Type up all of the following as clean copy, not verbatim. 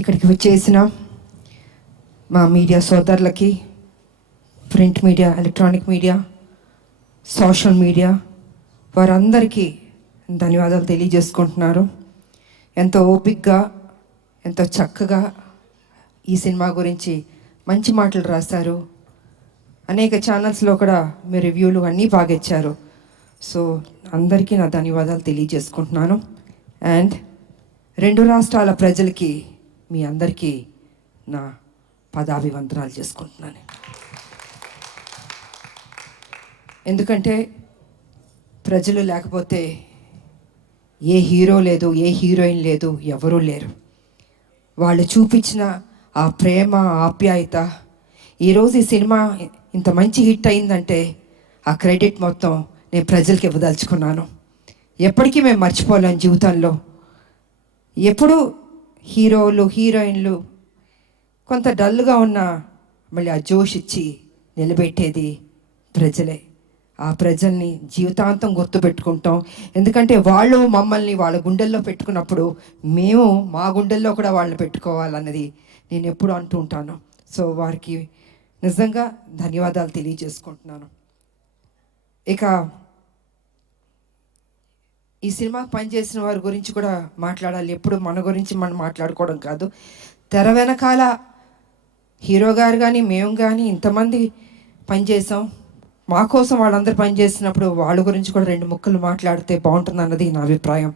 ఇక్కడికి వచ్చేసిన మా మీడియా సోదరులకి, print media, electronic media, social media వారందరికీ ధన్యవాదాలు తెలియజేసుకుంటున్నారు. ఎంతో ఓపికగా, ఎంతో చక్కగా ఈ సినిమా గురించి మంచి మాటలు రాశారు. అనేక ఛానల్స్లో కూడా మీ రివ్యూలు అన్నీ బాగా ఇచ్చారు. సో అందరికీ నా ధన్యవాదాలు తెలియజేసుకుంటున్నాను. అండ్ 2 రాష్ట్రాల ప్రజలకి, మీ అందరికీ నా పదాభివందనాలు చేసుకుంటున్నాను. ఎందుకంటే ప్రజలు లేకపోతే ఏ హీరో లేదు, ఏ హీరోయిన్ లేదు, ఎవరూ లేరు. వాళ్ళు చూపించిన ఆ ప్రేమ, ఆప్యాయత, ఈరోజు ఈ సినిమా ఇంత మంచి హిట్ అయిందంటే ఆ క్రెడిట్ మొత్తం నేను ప్రజలకి ఇవ్వదలుచుకున్నాను. ఎప్పటికీ మేము మర్చిపోలేం జీవితంలో. ఎప్పుడు హీరోలు, హీరోయిన్లు కొంత డల్గా ఉన్నా మళ్ళీ ఆ జోష్ ఇచ్చి నిలబెట్టేది ప్రజలే. ఆ ప్రజల్ని జీవితాంతం గుర్తుపెట్టుకుంటాం. ఎందుకంటే వాళ్ళు మమ్మల్ని వాళ్ళ గుండెల్లో పెట్టుకున్నప్పుడు మేము మా గుండెల్లో కూడా వాళ్ళని పెట్టుకోవాలన్నది నేను ఎప్పుడు అంటూ ఉంటాను. సో వారికి నిజంగా ధన్యవాదాలు తెలియజేసుకుంటున్నాను. ఇక ఈ సినిమాకి పనిచేసిన వారి గురించి కూడా మాట్లాడాలి. ఎప్పుడు మన గురించి మనం మాట్లాడుకోవడం కాదు. తెర వెనకాల హీరో గారు కానీ మేము కానీ ఇంతమంది పనిచేసాం. మా కోసం వాళ్ళందరూ పనిచేసినప్పుడు వాళ్ళ గురించి కూడా 2 ముక్కలు మాట్లాడితే బాగుంటుంది అన్నది నా అభిప్రాయం.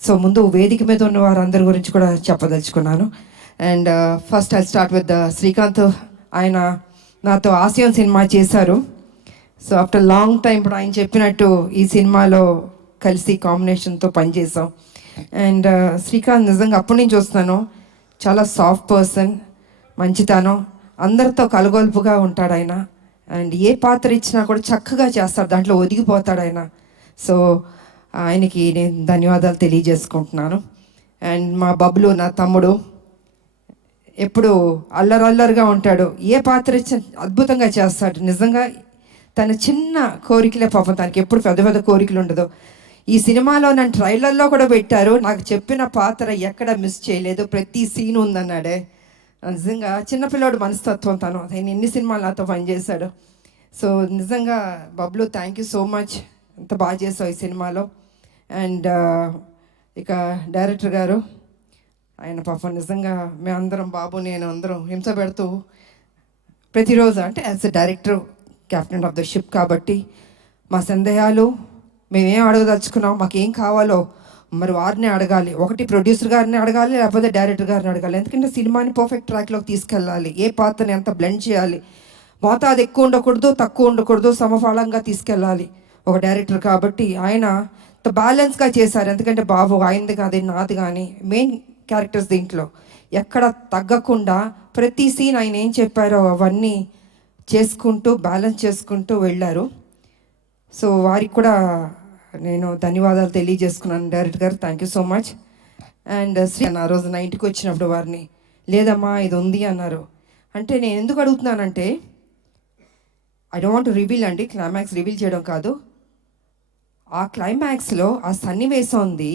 సో ముందు వేదిక మీద ఉన్న వారందరి గురించి కూడా చెప్పదలుచుకున్నాను. And first I start with Srikanth. ఆయన నాతో ఆశయం సినిమా చేశారు. సో ఆఫ్టర్ లాంగ్ టైం ఇప్పుడు ఆయన చెప్పినట్టు ఈ సినిమాలో కలిసి కాంబినేషన్తో పనిచేసాం. అండ్ శ్రీకాంత్ నిజంగా అప్పటి నుంచి వస్తాను, చాలా సాఫ్ట్ పర్సన్, మంచితనం, అందరితో కలగొలుపుగా ఉంటాడు ఆయన. అండ్ ఏ పాత్ర ఇచ్చినా కూడా చక్కగా చేస్తాడు, దాంట్లో ఒదిగిపోతాడు ఆయన. సో ఆయనకి నేను ధన్యవాదాలు తెలియజేసుకుంటున్నాను. అండ్ మా బబ్లు, నా తమ్ముడు, ఎప్పుడు అల్లరల్లరిగా ఉంటాడు. ఏ పాత్ర ఇచ్చిన అద్భుతంగా చేస్తాడు. నిజంగా తన చిన్న కోరికలే పాపం, తనకి ఎప్పుడు పెద్ద పెద్ద కోరికలు ఉండదు. ఈ సినిమాలో నన్ను ట్రైలర్లో కూడా పెట్టారు. నాకు చెప్పిన పాత్ర ఎక్కడ మిస్ చేయలేదు, ప్రతి సీన్ ఉందన్నాడే. నిజంగా చిన్నపిల్లోడు మనస్తత్వం తను. ఆయన ఎన్ని సినిమాలు నాతో పనిచేశాడు. సో నిజంగా Bablu, thank you so much, ఎంత బాగా చేసావు ఈ సినిమాలో. అండ్ ఇక డైరెక్టర్ గారు, ఆయన పాపం నిజంగా మేమందరం, బాబు నేను అందరం హింస పెడుతూ ప్రతిరోజు, అంటే as a director, captain of the ship కాబట్టి మా సందేహాలు, మేమేం అడగదలుచుకున్నాం, మాకేం కావాలో మరి వారిని అడగాలి. ఒకటి ప్రొడ్యూసర్ గారిని అడగాలి, లేకపోతే డైరెక్టర్ గారిని అడగాలి. ఎందుకంటే సినిమాని పర్ఫెక్ట్ ట్రాక్లోకి తీసుకెళ్ళాలి. ఏ పాత్రని ఎంత బ్లెండ్ చేయాలి, మోతాదు ఎక్కువ ఉండకూడదు, తక్కువ ఉండకూడదు, సమఫలంగా తీసుకెళ్ళాలి ఒక డైరెక్టర్ కాబట్టి. ఆయన బ్యాలెన్స్గా చేశారు. ఎందుకంటే బాబు ఆయనది కాదు, నాది కానీ మెయిన్ క్యారెక్టర్స్ దీంట్లో ఎక్కడ తగ్గకుండా ప్రతి సీన్ ఆయన ఏం చెప్పారో అవన్నీ చేసుకుంటూ బ్యాలెన్స్ చేసుకుంటూ వెళ్ళారు. సో వారికి కూడా నేను ధన్యవాదాలు తెలియజేసుకున్నాను. డైరెక్టర్ గారు, thank you so much. And Sri ఆ రోజు నా ఇంటికి వచ్చినప్పుడు వారిని, లేదమ్మా ఇది ఉంది అన్నారు. అంటే నేను ఎందుకు అడుగుతున్నానంటే, I don't want to reveal అండి, క్లైమాక్స్ రివీల్ చేయడం కాదు. ఆ క్లైమాక్స్లో ఆ సన్నివేశం ఉంది,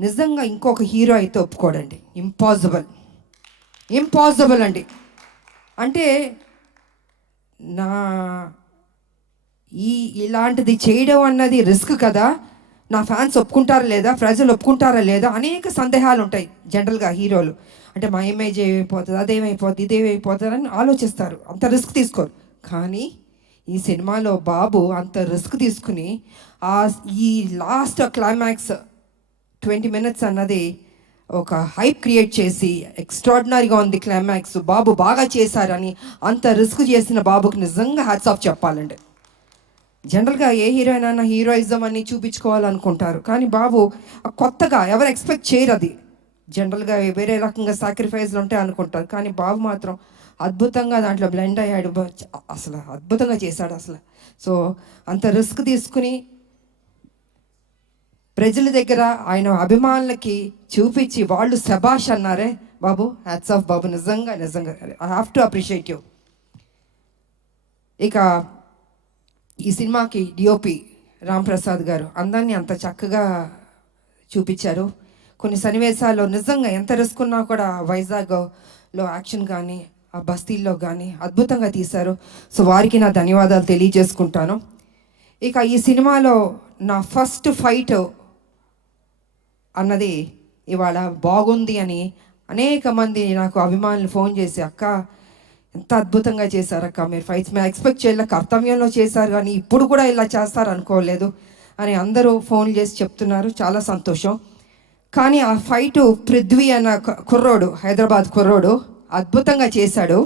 నిజంగా ఇంకొక హీరో అయితే ఒప్పుకోడండి. ఇంపాసిబుల్ అండి. అంటే నా ఇలాంటిది చేయడం అన్నది రిస్క్ కదా, నా ఫ్యాన్స్ ఒప్పుకుంటారా లేదా, ప్రజలు ఒప్పుకుంటారా లేదా, అనేక సందేహాలు ఉంటాయి జనరల్గా హీరోలు. అంటే మా ఇమేజ్ ఏమైపోతుంది, అదేమైపోతుంది, ఇదేమైపోతుంది అని ఆలోచిస్తారు, అంత రిస్క్ తీసుకోరు. కానీ ఈ సినిమాలో బాబు అంత రిస్క్ తీసుకుని ఈ లాస్ట్ క్లైమాక్స్ 20 minutes అన్నది ఒక హైప్ క్రియేట్ చేసి ఎక్స్ట్రాడినరీగా ఉంది క్లైమాక్స్, బాబు బాగా చేశారని అంత రిస్క్ చేసిన బాబుకి నిజంగా హ్యాట్స్ ఆఫ్ చెప్పాలండి. జనరల్గా ఏ హీరోయిన్ అయినా హీరోయిజం అని చూపించుకోవాలనుకుంటారు, కానీ బాబు కొత్తగా ఎవరు ఎక్స్పెక్ట్ చేయరు. అది జనరల్గా వేరే రకంగా సాక్రిఫైస్లు ఉంటాయి అనుకుంటారు, కానీ బాబు మాత్రం అద్భుతంగా దాంట్లో బ్లెండ్ అయ్యాడు. అసలు అద్భుతంగా చేశాడు అసలు. సో అంత రిస్క్ తీసుకుని ప్రజల దగ్గర ఆయన అభిమానులకి చూపించి వాళ్ళు శబాష్ అన్నారే బాబు, హ్యాట్స్ ఆఫ్ బాబు, నిజంగా I have to appreciate you. ఇక ఈ సినిమాకి డిఓపి రామ్ ప్రసాద్ గారు అందరినీ అంత చక్కగా చూపించారు. కొన్ని సన్నివేశాల్లో నిజంగా ఎంత రిస్క్ ఉన్నా కూడా వైజాగ్లో యాక్షన్ కానీ ఆ బస్తీల్లో కానీ అద్భుతంగా తీశారు. సో వారికి నా ధన్యవాదాలు తెలియజేసుకుంటాను. ఇక ఈ సినిమాలో నా ఫస్ట్ ఫైట్ అన్నది ఇవాళ బాగుంది అని అనేక మంది నాకు అభిమానులు ఫోన్ చేసి, అక్క ఎంత అద్భుతంగా చేశారక్క మీరు ఫైట్స్, మేము ఎక్స్పెక్ట్ చేయలే, కర్తవ్యంలో చేశారు కానీ ఇప్పుడు కూడా ఇలా చేస్తారు అనుకోలేదు అని అందరూ ఫోన్ చేసి చెప్తున్నారు. చాలా సంతోషం. కానీ ఆ ఫైటు పృథ్వీ అన్న కుర్రోడు, హైదరాబాద్ కుర్రోడు అద్భుతంగా చేశాడు.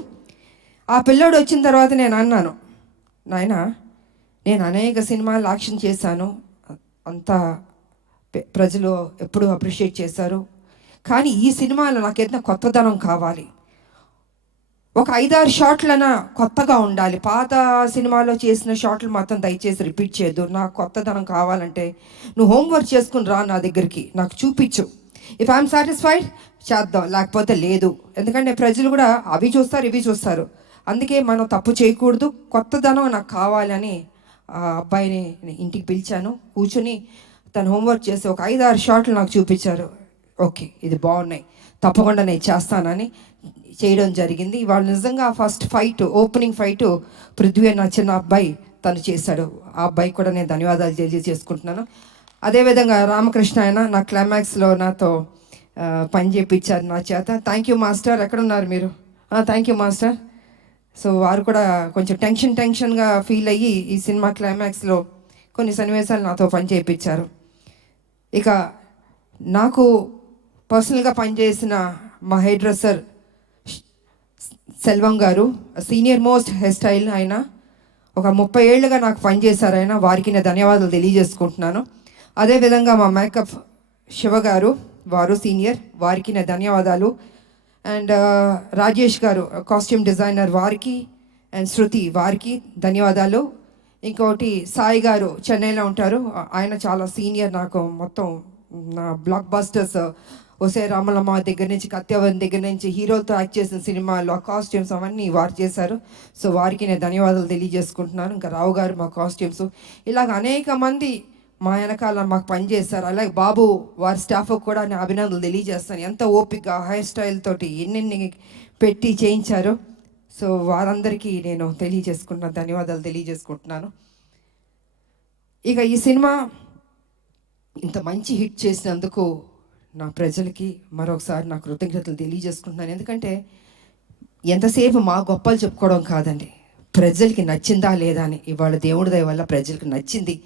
ఆ పిల్లోడు వచ్చిన తర్వాత నేను అన్నాను, నాయనా నేను అనేక సినిమాలు యాక్షన్ చేశాను, అంతా ప్రజలు ఎప్పుడూ అప్రిషియేట్ చేశారు, కానీ ఈ సినిమాలో నాకు ఏదైనా కొత్తదనం కావాలి, ఒక 5-6 షాట్లైనా కొత్తగా ఉండాలి, పాత సినిమాలో చేసిన షాట్లు మాత్రం దయచేసి రిపీట్ చేయొద్దు, నాకు కొత్తదనం కావాలంటే నువ్వు హోంవర్క్ చేసుకుని రా నా దగ్గరికి, నాకు చూపించు, ఇఫ్ ఐఎమ్ సాటిస్ఫైడ్ చేద్దాం, లేకపోతే లేదు. ఎందుకంటే ప్రజలు కూడా అవి చూస్తారు ఇవి చూస్తారు, అందుకే మనం తప్పు చేయకూడదు, కొత్తదనం నాకు కావాలని ఆ అబ్బాయిని ఇంటికి పిలిచాను. కూర్చొని తను హోంవర్క్ చేసి ఒక 5-6 షాట్లు నాకు చూపించారు. ఓకే ఇది బాగున్నాయి, తప్పకుండా నేను చేస్తానని చేయడం జరిగింది. వాళ్ళు నిజంగా first fight, opening fight Prithvi నా చిన్న అబ్బాయి తను చేశాడు. ఆ అబ్బాయికి కూడా నేను ధన్యవాదాలు తెలియజేసుకుంటున్నాను. అదేవిధంగా రామకృష్ణ ఆయన నా క్లైమాక్స్లో నాతో పని చేయించారు నా చేత. Thank you master. ఎక్కడున్నారు మీరు? Thank you master. సో వారు కూడా కొంచెం టెన్షన్గా ఫీల్ అయ్యి ఈ సినిమా క్లైమాక్స్లో కొన్ని సన్నివేశాలు నాతో పని చేయించారు. ఇక నాకు పర్సనల్గా పనిచేసిన మా హెయిర్ డ్రెస్సర్ సెల్వం గారు, సీనియర్ మోస్ట్ హెయిర్ స్టైల్, ఆయన ఒక 30 ఏళ్ళుగా నాకు పనిచేశారు. ఆయన వారికి నేను ధన్యవాదాలు తెలియజేసుకుంటున్నాను. అదేవిధంగా మా మేకప్ శివ గారు, వారు సీనియర్, వారికి నేను ధన్యవాదాలు. అండ్ రాజేష్ గారు కాస్ట్యూమ్ డిజైనర్, వారికి, అండ్ శృతి వారికి ధన్యవాదాలు. ఇంకోటి సాయి గారు చెన్నైలో ఉంటారు, ఆయన చాలా సీనియర్, నాకు మొత్తం నా బ్లాక్ బస్టర్స్ ఒసే రామలమ్మ దగ్గర నుంచి, కత్యవన్ దగ్గర నుంచి, హీరోలతో యాక్ట్ చేసిన సినిమాల్లో కాస్ట్యూమ్స్ అవన్నీ వారు చేశారు. సో వారికి నేను ధన్యవాదాలు తెలియజేసుకుంటున్నాను. ఇంకా రావు గారు మా కాస్ట్యూమ్స్, ఇలాగ అనేక మంది మా వెనకాల మాకు పనిచేస్తారు. అలాగే బాబు వారి స్టాఫ్ కూడా నేను అభినందనలు తెలియజేస్తాను. ఎంత ఓపిక హెయిర్ స్టైల్ తోటి ఎన్నెన్ని పెట్టి చేయించారు. సో వారందరికీ నేను ధన్యవాదాలు తెలియజేసుకుంటున్నాను. ఇక ఈ సినిమా ఇంత మంచి హిట్ చేసినందుకు నా ప్రజలకి మరొకసారి నా కృతజ్ఞతలు తెలియజేసుకుంటున్నాను. ఎందుకంటే ఎంతసేపు మా గొప్పలు చెప్పుకోవడం కాదండి, ప్రజలకి నచ్చిందా లేదా అని. ఇవాళ దేవుడి దయ వల్ల ప్రజలకు నచ్చింది.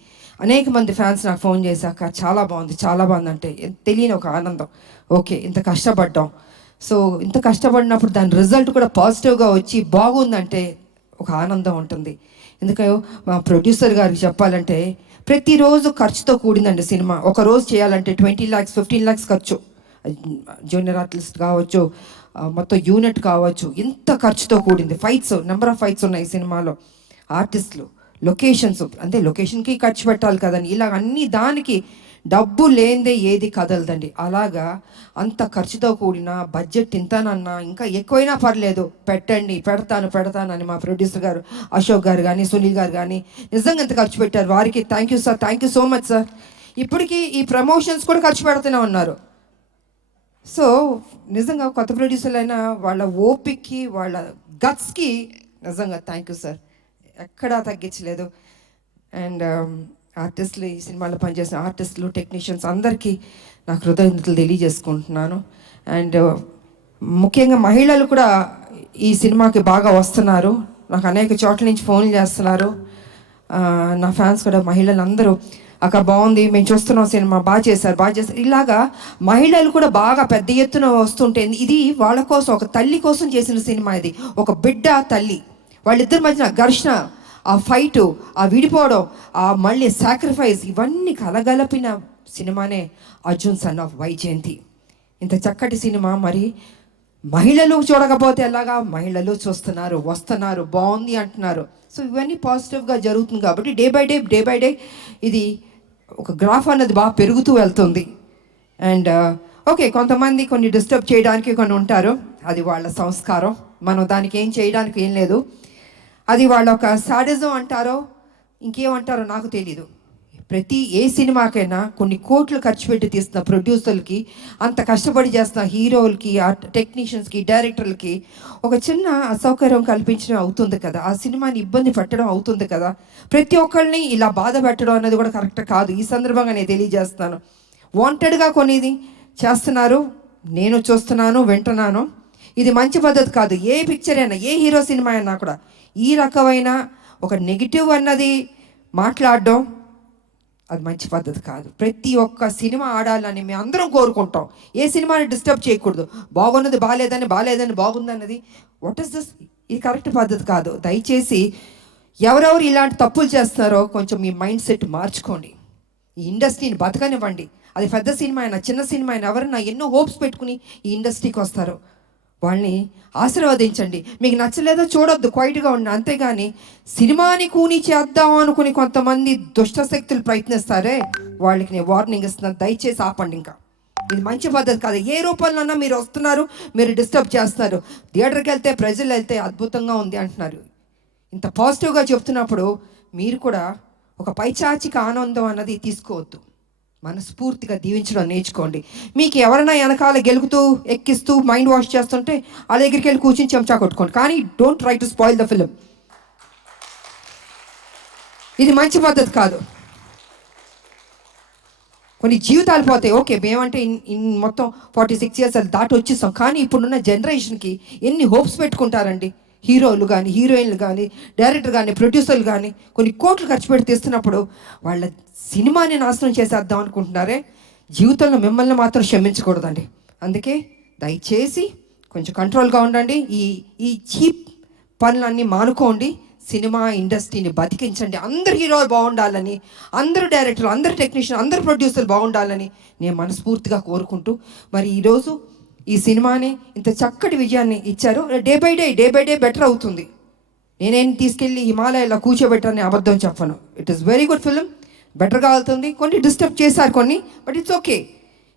అనేక మంది ఫ్యాన్స్ నాకు ఫోన్ చేశాక చాలా బాగుంది అంటే తెలియని ఒక ఆనందం. ఓకే ఇంత కష్టపడ్డాం, సో ఇంత కష్టపడినప్పుడు దాని రిజల్ట్ కూడా పాజిటివ్గా వచ్చి బాగుందంటే ఒక ఆనందం ఉంటుంది. ఎందుకంటే మా ప్రొడ్యూసర్ గారికి చెప్పాలంటే ప్రతిరోజు ఖర్చుతో కూడిందండి సినిమా. ఒక రోజు చేయాలంటే 20 lakhs 15 lakhs ఖర్చు, జూనియర్ ఆర్టిస్ట్ కావచ్చు, మొత్తం యూనిట్ కావచ్చు, ఇంత ఖర్చుతో కూడింది. ఫైట్స్, నెంబర్ ఆఫ్ ఫైట్స్ ఉన్నాయి సినిమాలో, ఆర్టిస్టులు, లొకేషన్స్, అంటే లొకేషన్కి ఖర్చు పెట్టాలి కదండి. ఇలా అన్ని దానికి డబ్బు లేనిదే ఏది కదలదండి. అలాగా అంత ఖర్చుతో కూడిన బడ్జెట్ ఇంతనన్నా ఇంకా ఎక్కువైనా పర్లేదు పెడతాను అని మా ప్రొడ్యూసర్ గారు అశోక్ గారు కానీ సునీల్ గారు కానీ నిజంగా ఎంత ఖర్చు పెట్టారు. వారికి thank you sir, thank you so much sir. ఇప్పటికీ ఈ ప్రమోషన్స్ కూడా ఖర్చు పెడుతూనే ఉన్నారు. సో నిజంగా కొత్త ప్రొడ్యూసర్లు అయినా వాళ్ళ ఓపిక్కి వాళ్ళ గట్స్కి నిజంగా థ్యాంక్ యూ సార్, ఎక్కడా తగ్గించలేదు. అండ్ ఆర్టిస్టులు, ఈ సినిమాలో పనిచేసిన ఆర్టిస్టులు, టెక్నీషియన్స్ అందరికీ నా కృతజ్ఞతలు తెలియజేసుకుంటున్నాను. అండ్ ముఖ్యంగా మహిళలు కూడా ఈ సినిమాకి బాగా వస్తున్నారు. నాకు అనేక చోట్ల నుంచి ఫోన్లు చేస్తున్నారు. నా ఫ్యాన్స్ కూడా మహిళలు అందరూ అక్కడ బాగుంది, మేము చూస్తున్నాం సినిమా, బాగా చేశారు. ఇలాగా మహిళలు కూడా బాగా పెద్ద ఎత్తున వస్తుంటే ఇది వాళ్ళ కోసం, ఒక తల్లి కోసం చేసిన సినిమా ఇది. ఒక బిడ్డ తల్లి, వాళ్ళిద్దరి మధ్యన ఘర్షణ, ఆ ఫైటు, ఆ విడిపోవడం, ఆ మళ్ళీ సాక్రిఫైస్, ఇవన్నీ కలగలిపిన సినిమానే అర్జున్ సన్ ఆఫ్ వైజయంతి. ఇంత చక్కటి సినిమా మరి మహిళలు చూడకపోతే ఎలాగా? మహిళలు చూస్తున్నారు, వస్తున్నారు, బాగుంది అంటున్నారు. సో ఇవన్నీ పాజిటివ్గా జరుగుతుంది కాబట్టి డే బై డే ఇది ఒక గ్రాఫ్ అన్నది బాగా పెరుగుతూ వెళ్తుంది. అండ్ ఓకే, కొంతమంది కొన్ని డిస్టర్బ్ చేయడానికి కొన్ని ఉంటారు, అది వాళ్ళ సంస్కారం, మనం దానికి ఏం చేయడానికి ఏం లేదు. అది వాళ్ళ ఒక సాడిజం అంటారో ఇంకేమంటారో నాకు తెలీదు. ఏ సినిమాకైనా కొన్ని కోట్లు ఖర్చు పెట్టి తీస్తున్న ప్రొడ్యూసర్లకి, అంత కష్టపడి చేస్తున్న హీరోలకి, టెక్నీషియన్స్కి, డైరెక్టర్లకి ఒక చిన్న అసౌకర్యం కల్పించడం అవుతుంది కదా, ఆ సినిమాని ఇబ్బంది పెట్టడం అవుతుంది కదా. ప్రతి ఒక్కరిని ఇలా బాధ పెట్టడం అనేది కూడా కరెక్ట్ కాదు. ఈ సందర్భంగా నేను తెలియజేస్తాను, వాంటెడ్గా కొనేది చేస్తున్నారు, నేను చూస్తున్నాను, వింటున్నాను. ఇది మంచి పద్ధతి కాదు. ఏ పిక్చర్ అయినా, ఏ హీరో సినిమా అయినా కూడా ఈ రకమైన ఒక నెగిటివ్ అన్నది మాట్లాడడం అది మంచి పద్ధతి కాదు. ప్రతి ఒక్క సినిమా ఆడాలని మేము అందరం కోరుకుంటాం. ఏ సినిమాని డిస్టర్బ్ చేయకూడదు. బాగున్నది బాగాలేదని బాగుందన్నది వాట్ ఈస్ దిస్? ఇది కరెక్ట్ పద్ధతి కాదు. దయచేసి ఎవరెవరు ఇలాంటి తప్పులు చేస్తున్నారో కొంచెం మీ మైండ్ సెట్ మార్చుకోండి. ఈ ఇండస్ట్రీని బతకనివ్వండి. అది పెద్ద సినిమా అయినా, చిన్న సినిమా అయినా, ఎవరైనా ఎన్నో హోప్స్ పెట్టుకుని ఈ ఇండస్ట్రీకి వస్తారు. వాళ్ళని ఆశీర్వదించండి. మీకు నచ్చలేదో చూడొద్దు, క్వైట్గా ఉండి. అంతేగాని సినిమాని కూని చేద్దాం అనుకుని కొంతమంది దుష్ట శక్తులు ప్రయత్నిస్తారే, వాళ్ళకి నేను వార్నింగ్ ఇస్తున్నాను, దయచేసి ఆపండి. ఇంకా ఇది మంచి పద్ధతి కాదు. ఏ రూపంలోనన్నా మీరు వస్తున్నారు, మీరు డిస్టర్బ్ చేస్తున్నారు. థియేటర్కి వెళ్తే, ప్రజలు వెళ్తే అద్భుతంగా ఉంది అంటున్నారు. ఇంత పాజిటివ్గా చెప్తున్నప్పుడు మీరు కూడా ఒక పైచాచిక ఆనందం అన్నది తీసుకోవద్దు. మనస్ఫూర్తిగా దీవించడం నేర్చుకోండి. మీకు ఎవరైనా వెనకాల గెలుకుతూ ఎక్కిస్తూ మైండ్ వాష్ చేస్తుంటే వాళ్ళ దగ్గరికి వెళ్ళి కూర్చొని చెంచా కొట్టుకోండి. కానీ don't try to spoil the film. ఇది మంచి పద్ధతి కాదు. కొన్ని జీవితాలు పోతాయి. ఓకే, మేమంటే మొత్తం 46 years అది దాటి వచ్చేసాం. కానీ ఇప్పుడున్న జనరేషన్కి ఎన్ని హోప్స్ పెట్టుకుంటారండి. హీరోలు కానీ, హీరోయిన్లు కానీ, డైరెక్టర్ కానీ, ప్రొడ్యూసర్లు కానీ కొన్ని కోట్లు ఖర్చు పెట్టి తీస్తున్నప్పుడు వాళ్ళ సినిమాని నాశనం చేసేద్దాం అనుకుంటున్నారే. జీవితంలో మిమ్మల్ని మాత్రం క్షమించకూడదండి. అందుకే దయచేసి కొంచెం కంట్రోల్గా ఉండండి. ఈ చీప్ పనులన్నీ మానుకోండి. సినిమా ఇండస్ట్రీని బతికించండి. అందరు హీరోలు బాగుండాలని, అందరు డైరెక్టర్లు, అందరు టెక్నీషియన్, అందరు ప్రొడ్యూసర్లు బాగుండాలని నేను మనస్ఫూర్తిగా కోరుకుంటూ, మరి ఈరోజు ఈ సినిమాని ఇంత చక్కటి విజయాన్ని ఇచ్చారు. డే బై డే బెటర్ అవుతుంది. నేనేం తీసుకెళ్ళి హిమాలయాలో కూర్చోబెట్టాలని అబద్ధం చెప్పను. It is very good film, బెటర్గా అవుతుంది. కొన్ని డిస్టర్బ్ చేశారు కొన్ని, బట్ ఇట్స్ ఓకే.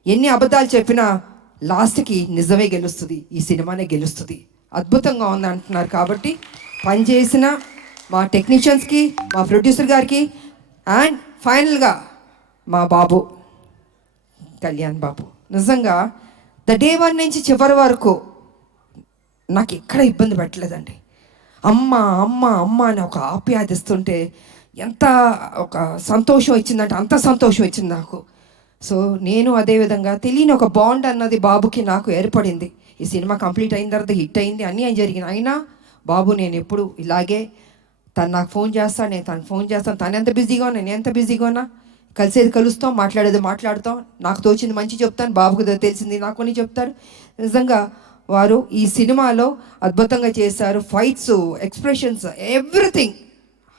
ఎన్ని అబద్ధాలు చెప్పినా లాస్ట్కి నిజమే గెలుస్తుంది, ఈ సినిమానే గెలుస్తుంది. అద్భుతంగా ఉంది అంటున్నారు. కాబట్టి పనిచేసిన మా టెక్నీషియన్స్కి, మా ప్రొడ్యూసర్ గారికి, అండ్ ఫైనల్గా మా బాబు కళ్యాణ్ బాబు, నిజంగా డే 1 నుంచి చివరి వరకు నాకు ఎక్కడ ఇబ్బంది పెట్టలేదండి. అమ్మ అమ్మ అమ్మ అని ఒక ఆప్యాయతిస్తుంటే ఎంత ఒక సంతోషం ఇచ్చిందంటే అంత సంతోషం ఇచ్చింది నాకు. సో నేను అదేవిధంగా తెలియని ఒక బాండ్ అన్నది బాబుకి నాకు ఏర్పడింది. ఈ సినిమా కంప్లీట్ అయిన తర్వాత హిట్ అయింది, అన్నీ జరిగింది. అయినా బాబు నేను ఎప్పుడు ఇలాగే, తను నాకు ఫోన్ చేస్తాను, నేను తను ఫోన్ చేస్తాను. తను ఎంత బిజీగా ఉన్నా, నేను ఎంత బిజీగా ఉన్నా, కలిసేది కలుస్తాం, మాట్లాడేది మాట్లాడతాం. నాకు తోచింది మంచి చెప్తాను, బాబుకు తెలిసింది నాకు కొన్ని చెప్తారు. నిజంగా వారు ఈ సినిమాలో అద్భుతంగా చేశారు. ఫైట్స్, ఎక్స్ప్రెషన్స్, ఎవ్రీథింగ్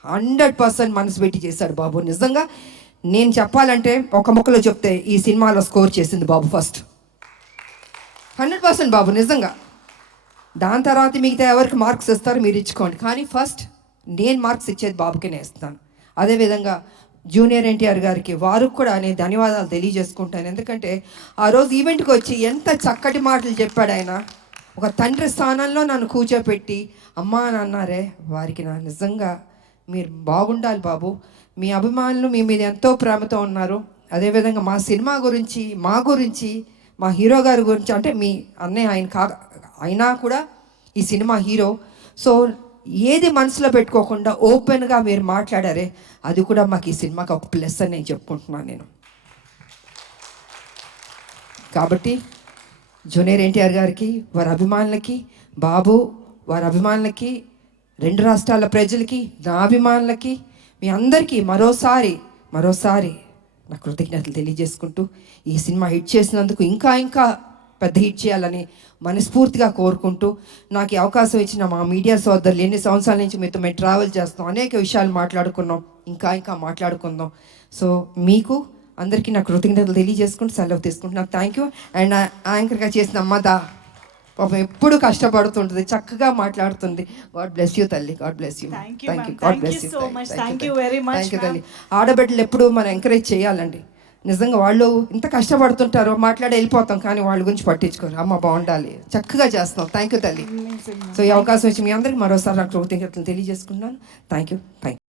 100% మనసు పెట్టి చేశాడు బాబు. నిజంగా నేను చెప్పాలంటే ఒక ముక్కలో చెప్తే ఈ సినిమాలో స్కోర్ చేసింది బాబు ఫస్ట్. 100% బాబు నిజంగా. దాని తర్వాత మిగతా ఎవరికి మార్క్స్ ఇస్తారు మీరు ఇచ్చుకోండి, కానీ ఫస్ట్ నేను మార్క్స్ ఇచ్చేది బాబుకి నేను ఇస్తాను. అదేవిధంగా జూనియర్ ఎన్టీఆర్ గారికి, వారికి కూడా నేను ధన్యవాదాలు తెలియజేసుకుంటాను. ఎందుకంటే ఆ రోజు ఈవెంట్కి వచ్చి ఎంత చక్కటి మాటలు చెప్పాడు ఆయన. ఒక తండ్రి స్థానంలో నన్ను కూర్చోపెట్టి అమ్మా అని అన్నారే, వారికి నా నిజంగా మీరు బాగుండాలి బాబు. మీ అభిమానులు మీ మీద ఎంతో ప్రేమతో ఉన్నారు. అదేవిధంగా మా సినిమా గురించి, మా గురించి, మా హీరో గారి గురించి, అంటే మీ అన్నయ్య ఆయన అయినా కూడా ఈ సినిమా హీరో. సో ఏది మనసులో పెట్టుకోకుండా ఓపెన్గా మీరు మాట్లాడారే, అది కూడా మాకు ఈ సినిమాకి ఒక ప్లస్ అని నేను చెప్పుకుంటున్నాను నేను. కాబట్టి జూనియర్ ఎన్టీఆర్ గారికి, వారి అభిమానులకి, బాబు వారి అభిమానులకి, 2 రాష్ట్రాల ప్రజలకి, నా అభిమానులకి, మీ అందరికీ మరోసారి నా కృతజ్ఞతలు తెలియజేసుకుంటూ, ఈ సినిమా హిట్ చేసినందుకు ఇంకా పెద్ద హిట్ చేయాలని మనస్ఫూర్తిగా కోరుకుంటూ, నాకు ఈ అవకాశం ఇచ్చిన మా మీడియా సోదరులు, ఎన్ని సంవత్సరాల నుంచి మీతో మేము ట్రావెల్ చేస్తాం, అనేక విషయాలు మాట్లాడుకున్నాం, ఇంకా మాట్లాడుకుందాం. సో మీకు అందరికీ నా కృతజ్ఞతలు తెలియజేసుకుంటూ సెలవు తీసుకుంటున్నాను. Thank you. అండ్ యాంకర్గా చేసిన అమ్మదా పాపం ఎప్పుడు కష్టపడుతుంటుంది, చక్కగా మాట్లాడుతుంది. గాడ్ బ్లెస్ యూ తల్లి, God bless you. God bless you తల్లి. ఆడబిడ్డలు ఎప్పుడు మనం ఎంకరేజ్ చేయాలండి. నిజంగా వాళ్ళు ఇంత కష్టపడుతుంటారో మాట్లాడి వెళ్ళిపోతాం, కానీ వాళ్ళ గురించి పట్టించుకోరు. అమ్మ బాగుండాలి, చక్కగా చేస్తున్నాం. థ్యాంక్ యూ తల్లి. సో ఈ అవకాశం ఇచ్చి మీ అందరికీ మరోసారి నాకు కృతజ్ఞతలు తెలియజేసుకున్నాను. Thank you.